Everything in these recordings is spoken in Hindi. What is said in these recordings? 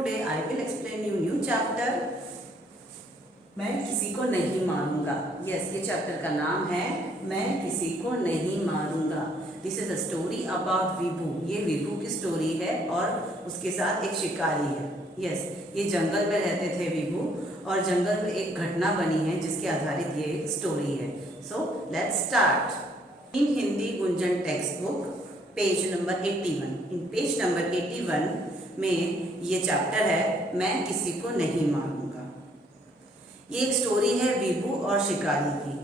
Today I will explain you new chapter. मैं किसी को नहीं मारूंगा. Yes, ये चैप्टर का नाम है मैं किसी को नहीं मारूंगा. This is a story about Vibhu. ये विभू की स्टोरी है और उसके साथ एक शिकारी है. यस, ये जंगल में रहते थे विभू और जंगल में एक घटना बनी है जिसके आधारित ये एक स्टोरी है. So let's start. In Hindi Gunjan text book page number 81. In page number 81 में ये चैप्टर है मैं किसी को नहीं मारूंगा. ये एक स्टोरी है विभू और शिकारी की.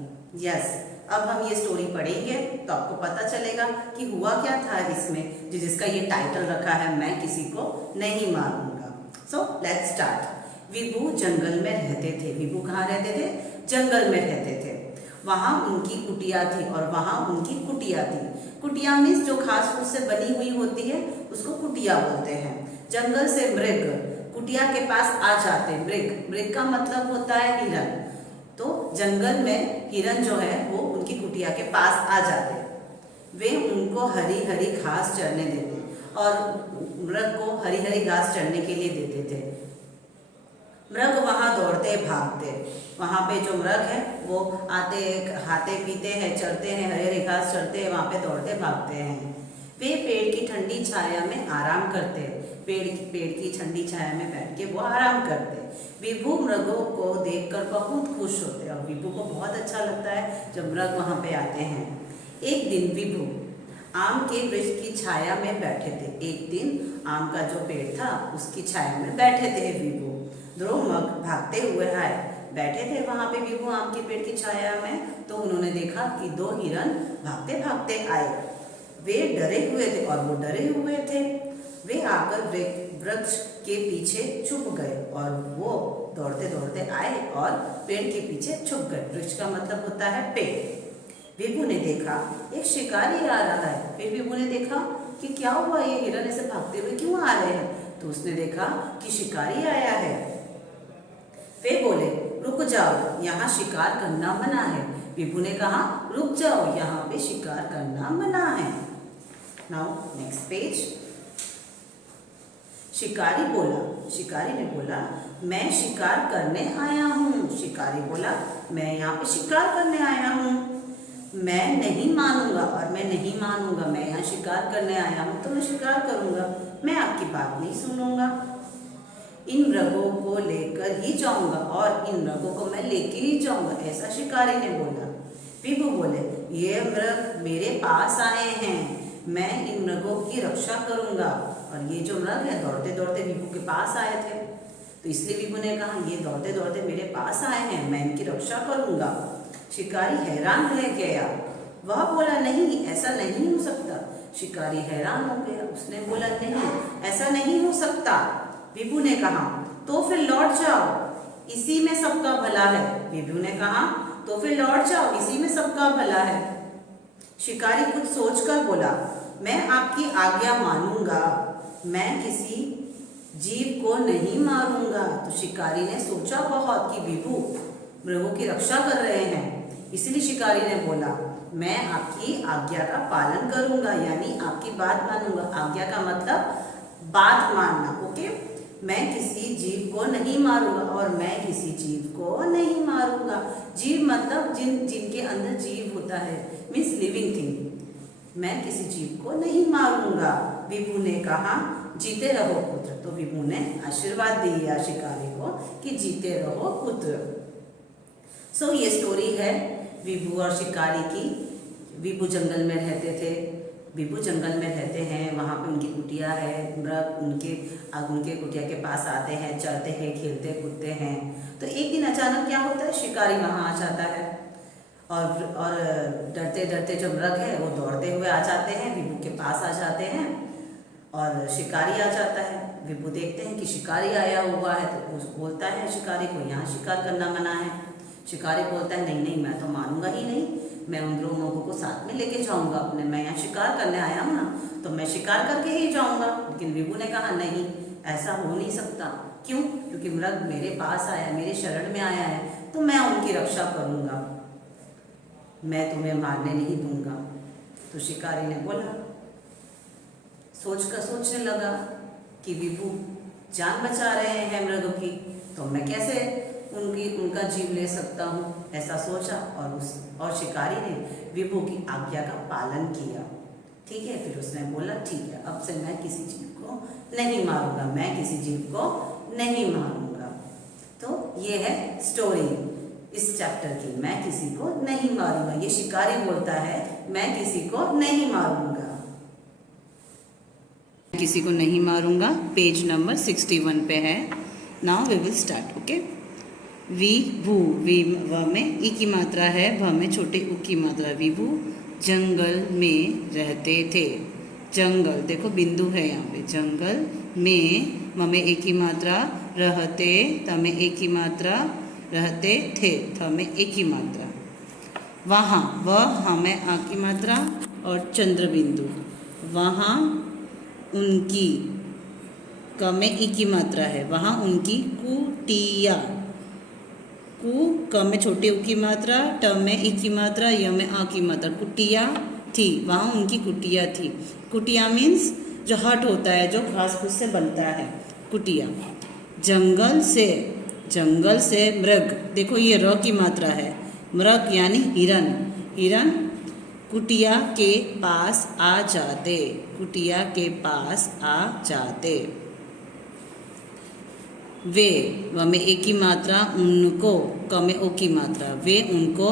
यस, अब हम ये स्टोरी पढ़ेंगे तो आपको पता चलेगा कि हुआ क्या था इसमें जिसका ये टाइटल रखा है मैं किसी को नहीं मारूंगा. So let's start. विभू जंगल में रहते थे. विभू कहाँ रहते थे? जंगल में रहते थे. वहाँ उनकी कुटिया थी और वहाँ उनकी कुटिया थी. कुटिया मीन्स जो घास फूस से बनी हुई होती है उसको कुटिया बोलते हैं. जंगल से मृग कुटिया के पास आ जाते. मृग का मतलब होता है हिरन. तो जंगल में हिरन जो है वो उनकी कुटिया के पास आ जाते. वे उनको हरी हरी घास चरने देते और मृग को हरी हरी घास चरने के लिए देते थे. मृग वहाँ दौड़ते भागते. वहाँ पे जो मृग है वो आते खाते पीते हैं, चरते हैं, हरी हरी घास चरते हैं, वहाँ पे दौड़ते भागते हैं. वे पेड़ की ठंडी छाया में आराम करते. पेड़ की ठंडी छाया में बैठ के वो आराम करते. विभू मृगों को देखकर बहुत खुश होते और विभू को बहुत अच्छा लगता है जब मृग वहाँ पे आते हैं. एक दिन विभू आम के वृक्ष की छाया में बैठे थे. एक दिन आम का जो पेड़ था उसकी छाया में बैठे थे विभू. दो मृग भागते हुए आए. बैठे थे वहाँ पे विभू आम के पेड़ की छाया में तो उन्होंने देखा कि दो हिरन भागते भागते आए. वे डरे हुए थे और वो डरे हुए थे. वे आकर वृक्ष के पीछे छुप गए और वो दौड़ते दौड़ते आए और पेड़ के पीछे छुप गए. वृक्ष का मतलब होता है पेड़. विभू ने देखा एक शिकारी आ रहा है. फिर विभू ने देखा कि क्या हुआ, ये हिरन ऐसे भागते हुए क्यों आ रहे हैं. तो उसने देखा कि शिकारी आया है. वे बोले रुक जाओ, यहाँ शिकार करना मना है. विभू ने कहा रुक जाओ, यहाँ पे शिकार करना मना है. Now next page. शिकारी ने बोला मैं शिकार करने आया हूँ. शिकारी बोला मैं यहाँ पे शिकार करने आया हूँ. मैं नहीं मानूंगा और मैं नहीं मानूंगा. मैं यहाँ शिकार करने आया हूँ तो मैं शिकार करूँगा. मैं आपकी बात नहीं सुनूंगा. इन मृगों को लेकर ही जाऊंगा और इन मृगों को मैं लेके ही जाऊंगा, ऐसा शिकारी ने बोला. विभू बोले ये मृग मेरे पास आए हैं, मैं इन मृगों की रक्षा करूंगा. और ये जो मृग है दौड़ते दौड़ते विभू के पास आए थे तो इसलिए विभू ने कहा ये दौड़ते दौड़ते मेरे पास आए हैं, मैं इनकी रक्षा करूंगा. शिकारी हैरान रह गया. वह बोला नहीं, ऐसा नहीं हो सकता. शिकारी हैरान हो गया. उसने बोला नहीं, ऐसा नहीं हो सकता. विभू ने कहा तो फिर लौट जाओ, इसी में सबका भला है. विभू ने कहा तो फिर लौट जाओ, इसी में सबका भला है. शिकारी कुछ सोचकर बोला मैं आपकी आज्ञा मानूंगा, मैं किसी जीव को नहीं मारूंगा. तो शिकारी ने सोचा बहुत कि विभू मृगों की रक्षा कर रहे हैं, इसलिए शिकारी ने बोला मैं आपकी आज्ञा का पालन करूंगा, यानी आपकी बात मानूंगा. आज्ञा का मतलब बात मानना. ओके, मैं किसी जीव को नहीं मारूंगा और मैं किसी जीव को नहीं मारूंगा. जीव मतलब जिनके अंदर जीव होता है, मीन्स लिविंग थिंग. मैं किसी जीव को नहीं मारूंगा. विभू ने कहा जीते रहो पुत्र. तो विभू ने आशीर्वाद दिया शिकारी को कि जीते रहो पुत्र. सो ये स्टोरी है विभू और शिकारी की. विभू जंगल में रहते थे. विभू जंगल में रहते हैं, वहाँ पे उनकी कुटिया है. मृग उनके कुटिया के पास आते हैं, चलते हैं, खेलते कूदते हैं. तो एक दिन अचानक क्या होता है, शिकारी वहाँ आ जाता है और डरते डरते जो मृग है वो दौड़ते हुए आ जाते हैं, विभू के पास आ जाते हैं और शिकारी आ जाता है. विभू देखते हैं कि शिकारी आया हुआ है तो वो बोलता है शिकारी को यहाँ शिकार करना मना है. शिकारी बोलता है नहीं नहीं, मैं तो मानूंगा ही नहीं, मैं उन दो लोगों को साथ में लेके जाऊंगा अपने. मैं यहाँ शिकार करने आया हूँ ना, तो मैं शिकार करके ही जाऊंगा. लेकिन विभू ने कहा नहीं, ऐसा हो नहीं सकता. क्यों? क्योंकि मृग मेरे पास आया, मेरे शरण में आया है तो मैं उनकी रक्षा करूंगा, मैं तुम्हें मारने नहीं दूंगा. तो शिकारी ने बोला, सोचने लगा कि विभू जान बचा रहे हैं मृग की, तो मैं कैसे उनका जीव ले सकता हूँ, ऐसा सोचा और शिकारी ने विभु की आज्ञा का पालन किया। ठीक है, फिर उसने बोला ठीक है, अब से मैं किसी जीव को नहीं मारूंगा, मैं किसी जीव को नहीं मारूंगा। तो ये है स्टोरी इस चैप्टर की, मैं किसी को नहीं मारूंगा। ये शिकारी बोलता है मैं किसी को नहीं मारूंगा, किसी को नहीं मारूंगा। पेज नंबर 61 पे है। Now we will start. Okay, Vibhu, we व में ई की मात्रा है, भ में छोटे उ की मात्रा। विभु जंगल में रहते थे। जंगल देखो बिंदु है यहाँ पे, जंगल में, म में एक ही मात्रा, रहते, त में एक ही मात्रा, रहते थे, थ में एक ही मात्रा। वहाँ, वह हमें आ की मात्रा और चंद्र बिंदु। वहाँ उनकी, क में ई की मात्रा है, वहाँ उनकी कुटिया। कु क में छोटे उ की मात्रा, ट में ई की मात्रा, य में आ की मात्रा। कुटिया थी, वहाँ उनकी कुटिया थी। कुटिया मीन्स जो हट होता है, जो घास फूस से बनता है, कुटिया। जंगल से, जंगल से मृग, देखो ये र की मात्रा है, मृग यानी हिरन। हिरन कुटिया के पास आ जाते, कुटिया के पास आ जाते। वे, व में एक की मात्रा, उनको, क में ओ की मात्रा, वे उनको,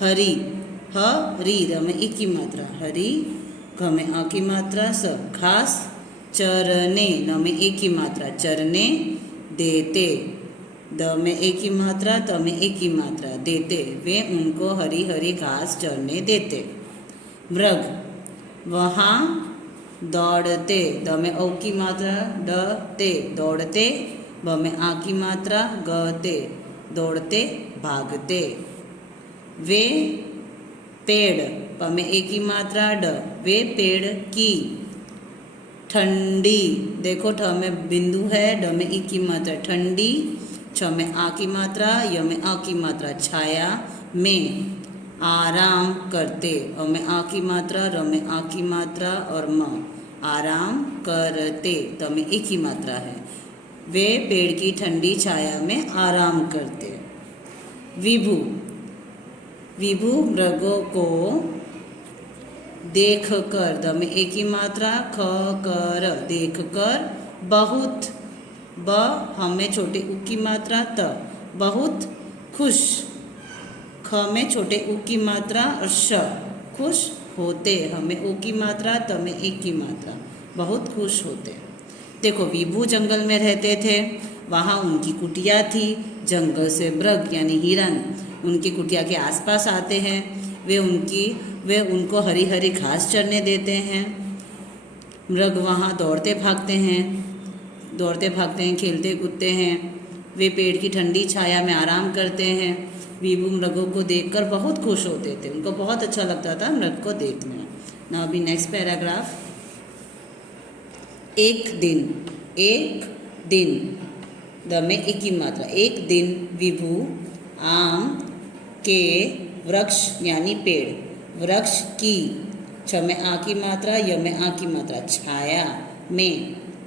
हरी, हरी, र में एक की मात्रा, हरी, घ में आ की मात्रा, स, घास चरने, न में एक की मात्रा, चरने देते, द में एक की मात्रा, त में एक की मात्रा, देते, वे उनको हरी हरी घास चरने देते। मृग, वहाँ दौड़ते, द में ओ की मात्रा, डते, दौड़ते, ब में आ की मात्रा, गते, दौड़ते भागते। वे पेड़, प में एक की मात्रा, ड, वे पेड़ की, ठंडी, देखो ठ में बिंदु है, ड में ई की मात्रा, ठंडी, छ में आ की मात्रा, य में आ की मात्रा, छाया में आराम करते, अ में आ की मात्रा, र में आ की मात्रा और म, आराम करते, त में एक ही मात्रा है। वे पेड़ की ठंडी छाया में आराम करते। विभु, विभु मृगों को देख कर, द में एक ही मात्रा, ख कर, देख कर, बहुत, ब हमें छोटे उ की मात्रा, त, बहुत खुश, ख में छोटे उ की मात्रा और श, खुश होते, हमें उ की मात्रा, त में एक की मात्रा, बहुत खुश होते। देखो विभु जंगल में रहते थे, वहाँ उनकी कुटिया थी। जंगल से मृग यानी हिरन उनकी कुटिया के आसपास आते हैं, वे उनको हरी हरी घास चरने देते हैं। मृग वहाँ दौड़ते भागते हैं, खेलते कूदते हैं। वे पेड़ की ठंडी छाया में आराम करते हैं। विभु मृगों को देखकर बहुत खुश होते थे, उनको बहुत अच्छा लगता था मृग को देखना। नाउ अभी नेक्स्ट पैराग्राफ। एक दिन, एक दिन, द में एक ही मात्रा, एक दिन विभु आम के वृक्ष यानी पेड़, वृक्ष की, छ में आ की मात्रा, य में आ की मात्रा, छाया में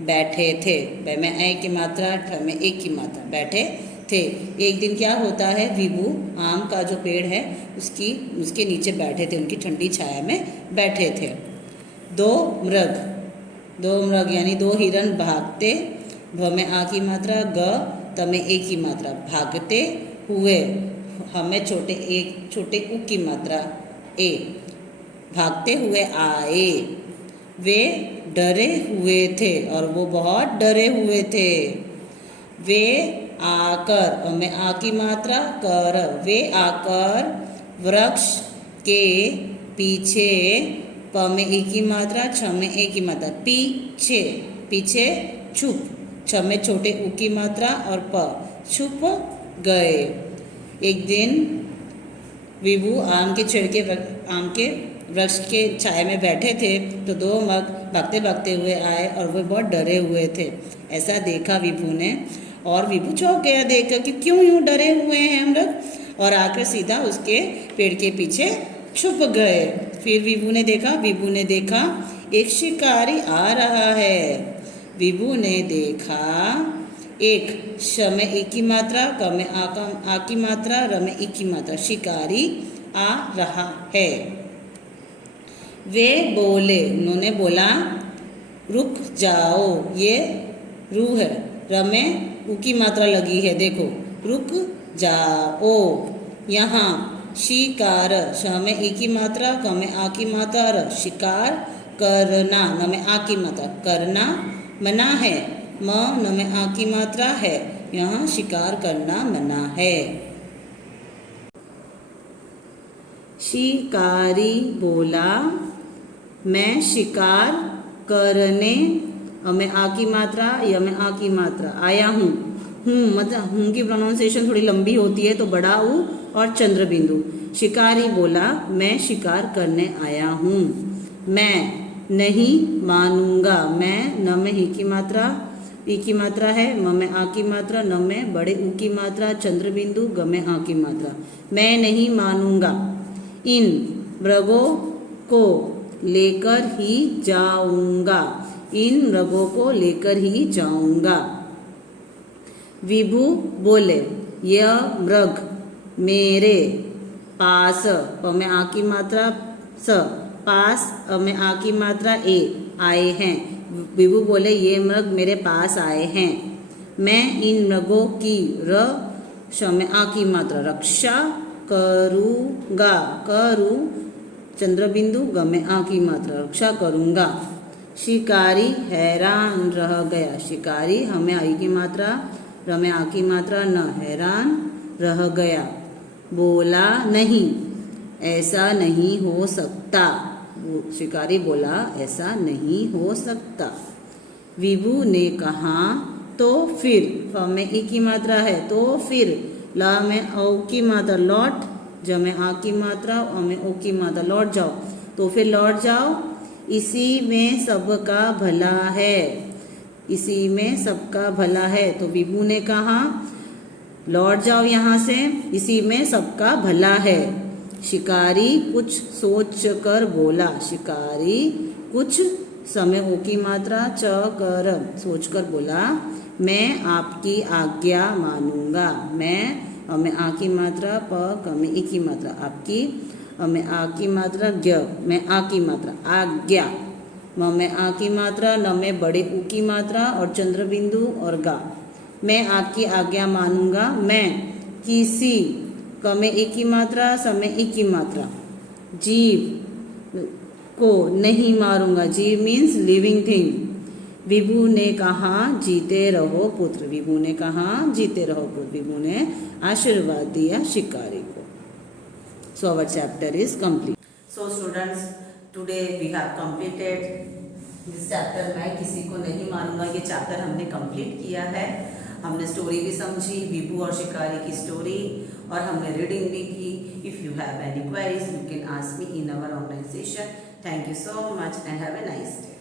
बैठे थे, ब में ए की मात्रा, ठ में एक की मात्रा, बैठे थे। एक दिन क्या होता है, विभु आम का जो पेड़ है उसके नीचे बैठे थे, उनकी ठंडी छाया में बैठे थे। दो मृग यानी दो हिरन भागते, भ में आ की मात्रा, ग, त में एक की मात्रा, भागते हुए, हमें छोटे उ की मात्रा, ए, भागते हुए आए। वे डरे हुए थे और वो बहुत डरे हुए थे। वे आकर, और में आ की मात्रा, कर, वे आकर वृक्ष के पीछे, प में एक की मात्रा, छ में एक की मात्रा, पीछे, पीछे छुप, छ में छोटे उ की मात्रा और प, छुप गए। एक दिन विभु आम के वृक्ष के छाया में बैठे थे तो दो मृग भागते भागते हुए आए और वे बहुत डरे हुए थे। ऐसा देखा विभु ने और विभु चौंक गया देखकर कि क्यों यूं डरे हुए हैं हम लोग, और आकर सीधा उसके पेड़ के पीछे छुप गए। फिर विभु ने देखा एक शिकारी आ रहा है। विभू ने देखा एक श में ई की मात्रा, क में आ की मात्रा, र में ई की मात्रा, शिकारी आ रहा है। वे बोले, उन्होंने बोला रुक जाओ, ये रू है, र में उ की मात्रा लगी है, देखो रुक जाओ। यहाँ शिकार, श में ई की मात्रा, क में आ की मात्रा, र, शिकार करना, न में आ की मात्रा, करना मना है, म न में आ की मात्रा है, यहाँ शिकार करना मना है। शिकारी बोला मैं शिकार करने, अ में आ की मात्रा, य में आ की मात्रा, आया हूँ। मतलब हूँ की प्रोनाउंसिएशन थोड़ी लंबी होती है तो बड़ा ऊ और चंद्र बिंदु। शिकारी बोला मैं शिकार करने आया हूँ। मैं नहीं मानूंगा, मैं न में ही की मात्रा, ई की मात्रा है, म में आ की मात्रा, न में बड़े ऊ की मात्रा, चंद्र बिंदु, ग में आ की मात्रा। मैं नहीं मानूंगा, इन मृगों को लेकर ही जाऊंगा, इन मृगों को लेकर ही जाऊंगा। विभू बोले यह मृग मेरे पास, प में आ की मात्रा स, पास, अ में आ की मात्रा ए, आए हैं। विभू बोले ये मृग मेरे पास आए हैं। मैं इन मृगों की, र, श में आ की मात्रा, रक्षा करूँगा, करू चंद्र बिंदु, ग में आ की मात्रा, रक्षा करूँगा। शिकारी हैरान रह गया, शिकारी हमें आई की मात्रा, र में आ की मात्रा, न, हैरान रह गया। बोला नहीं, ऐसा नहीं हो सकता, शिकारी बोला ऐसा नहीं हो सकता। विभू ने कहा तो फिर, फ में ई की मात्रा है तो फिर, ला में औ की मात्रा लौट, ज में आ की मात्रा, अ में ओ की मात्रा, लौट जाओ, तो फिर लौट जाओ, इसी में सबका भला है, इसी में सबका भला है। तो विभू ने कहा लौट जाओ यहाँ से, इसी में सबका भला है। शिकारी कुछ सोच कर बोला, शिकारी कुछ समय ओ की मात्रा, च कर, सोच कर बोला मैं आपकी आज्ञा मानूंगा। मैं, अ में आ की मात्रा, प, क में ई की मात्रा, आपकी, अ में आ की मात्रा, ज्ञ में आ की मात्रा, आज्ञा, म में आ की मात्रा, न में बड़े ऊ की मात्रा और चंद्र बिंदु और गा। मैं आपकी आज्ञा मानूंगा। मैं किसी, क में एक की मात्रा, स में एक की मात्रा, जीव को नहीं मारूंगा, जीव मीन्स लिविंग थिंग। विभू ने कहा जीते रहो पुत्र, विभू ने कहा जीते रहो पुत्र, विभू ने आशीर्वाद दिया शिकारी को। So our chapter is complete. So students, today we have completed this chapter. मैं किसी को नहीं मानूंगा, ये चैप्टर हमने कंप्लीट किया है। हमने स्टोरी भी समझी, विभू और शिकारी की स्टोरी, और हमने रीडिंग भी की। If you have any queries you can ask me in our online session. Thank you so much and have a nice day.